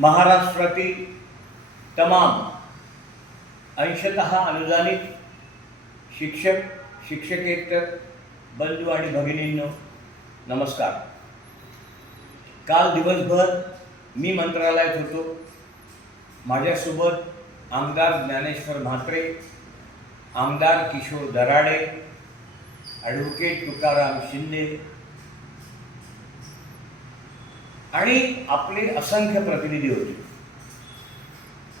महाराष्ट्रातील तमाम अंशतः अनुदानित शिक्षक शिक्षकेतर बंधू आणि भगिनींनो नमस्कार। काल दिवसभर मी मंत्रालयात होतो। माझ्यासोबत आमदार ज्ञानेश्वर म्हात्रे, आमदार किशोर दराडे, ॲडव्होकेट तुकाराम शिंदे आणि आपले असंख्य प्रतिनिधी होते।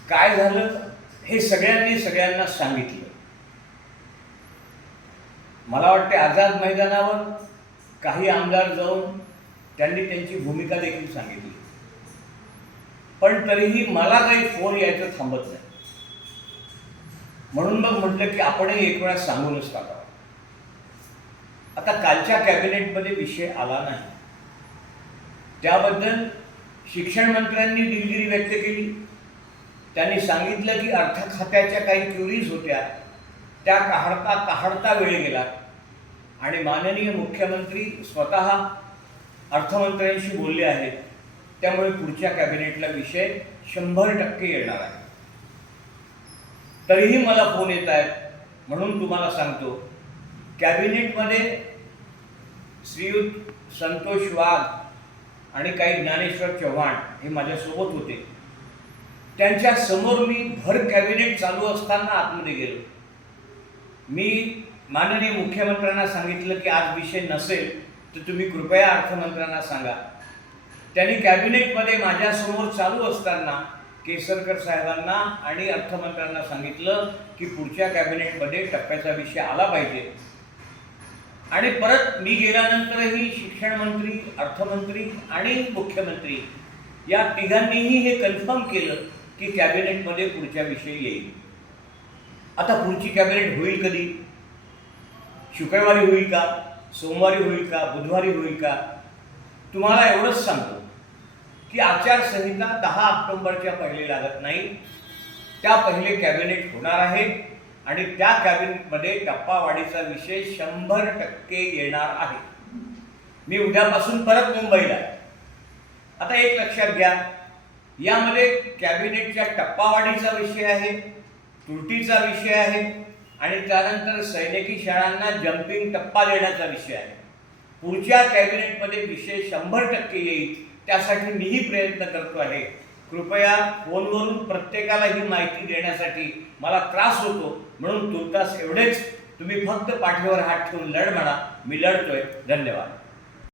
काय झालं हे सगळ्यांना सांगितलं। मला वाटते आझाद मैदानावर काही आमदार जाऊन त्यांनी त्यांची भूमिका देखील सांगितली, पण तरीही मला काही फोन यायचं थांबत नाही। म्हणून मग म्हटलं की आपणही एक वेळा सांगूनच टाकावं। आता कालच्या कॅबिनेटमध्ये विषय आला नाही, त्याबद्दल शिक्षण मंत्र्यांनी दिलगिरी व्यक्त केली। त्यांनी सांगितलं की अर्थ खात्याच्या काही क्युरीज होत्या, त्या काढता वेळ गेला आणि माननीय मुख्यमंत्री स्वतः अर्थमंत्र्यांशी बोलले आहेत, त्यामुळे पुढच्या कॅबिनेटला विषय 100% येणार आहे। तरीही मला फोन येत आहेत, म्हणून तुम्हाला सांगतो, कॅबिनेटमध्ये श्रीयुत संतोष वाघ आणि काही ज्ञानेश्वर चव्हाण हे माझ्यासोबत होते। त्यांच्या समोर मी भर कॅबिनेट चालू असताना आतमध्ये गेलो। मी माननीय मुख्यमंत्र्यांना सांगितलं की आज विषय नसेल तर तुम्ही कृपया अर्थमंत्र्यांना सांगा। त्यांनी कॅबिनेटमध्ये माझ्यासमोर चालू असताना केसरकर साहेबांना आणि अर्थमंत्र्यांना सांगितलं की पुढच्या कॅबिनेटमध्ये टप्प्याचा विषय आला पाहिजे। आणि परत मी गेल्यानंतरही शिक्षण मंत्री, अर्थमंत्री आणि मुख्यमंत्री या तिघांनीही हे कन्फर्म केलं की कॅबिनेटमध्ये पुढच्या विषय येईल। आता पुढची कॅबिनेट होईल कधी? शुक्रवारी होईल का, सोमवारी होईल का, बुधवारी होईल का? तुम्हाला एवढंच सांगतो की आचारसंहिता 10 ऑक्टोबरच्या पहिले लागत नाही, त्या पहिले कॅबिनेट होणार आहे आणि त्या कॅबिनेटमध्ये टप्पावाढीचा विषय 100% येणार आहे। मी उद्यापासून परत मुंबईला आहे। आता एक लक्षात घ्या, यामध्ये कॅबिनेटच्या टप्पावाढीचा विषय आहे, त्रुटीचा विषय आहे आणि त्यानंतर सैनिकी शाळांना जम्पिंग टप्पा देण्याचा विषय आहे। पुढच्या कॅबिनेटमध्ये विषय 100% येईल, त्यासाठी मीही प्रयत्न करतो आहे। कृपया फोनवरून प्रत्येकाला ही माहिती देण्यासाठी मला त्रास होतो, म्हणून तुर्तास एवढेच, तुम्ही फक्त पाठीवर हात ठेवून लढ म्हणा, मी लढतोय। धन्यवाद।